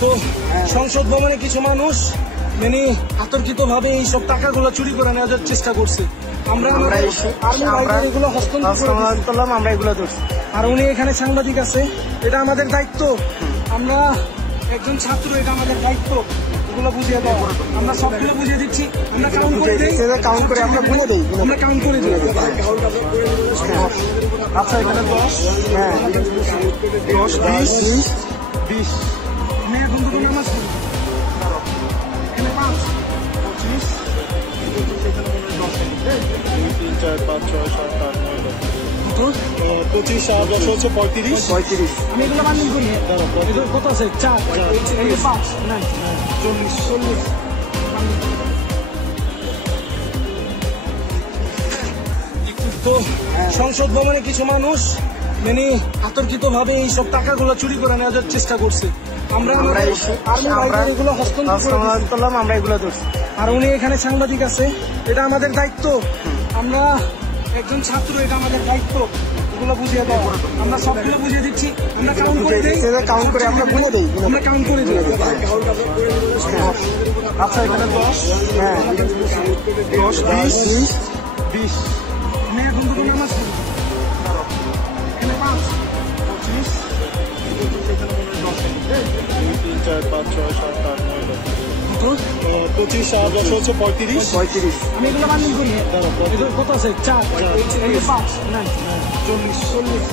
তো সংসদ ভবনে কিছু মানুষ মানে আতর্কিত ভাবে এইসব টাকাগুলো চুরি করে নেওয়ার চেষ্টা করছে। আমরা এগুলো হস্তান্তর করলাম, আমরা এগুলো ধরছি। আর উনি এখানে সাংবাদিক আছে, এটা আমাদের দায়িত্ব। আমরা একজন ছাত্র, এটা আমাদের দায়িত্ব এগুলো বুঝিয়ে দেওয়া। আমরা সবগুলো বুঝিয়ে দিচ্ছি, আমরা কাউন্ট করে দিই, কাউন্ট করে আমরা বলে দিই, আমরা কাউন্ট করে দিই। আচ্ছা, এখানে 10, 10, 20, 20। আমি এখন দুটো নামাজ পড়ি। এখানে 5, 25, 3, 4, 5, 6, 7, 8, 9, 25, 7, 10 হচ্ছে 35। আমি এগুলো বান্ডিল করি। কত আছে? 4, 5, 9, 40। তো সংসদ ভবনে কিছু মানুষ মানে আতর্কিত ভাবে এইসব টাকাগুলো চুরি করে নেওয়ার চেষ্টা করছে। আমরা এগুলো হস্তান্তর করলাম, আমরা এগুলো ধরছি। আর উনি এখানে সাংবাদিক আছে, এটা আমাদের দায়িত্ব। আমরা একজন ছাত্র, এটা আমাদের দায়িত্ব এগুলো বুঝিয়ে দেওয়া। আমরা সবগুলো বুঝিয়ে দিচ্ছি, আমরা কাউন্ট করে দিই, কাউন্ট করে আমরা বলে দিই, আমরা কাউন্ট করে দিই। আচ্ছা, এখানে 10, 10, 20, 20। আমি এখন দুটো নামাজ পড়ি। এখানে 5, 25, 3, 4, 5, 6, 7, 8, 9, 25, 7, 10 হচ্ছে 35। আমি এগুলো বান্ডিল করি। কত আছে? 4, 5, 9, 40।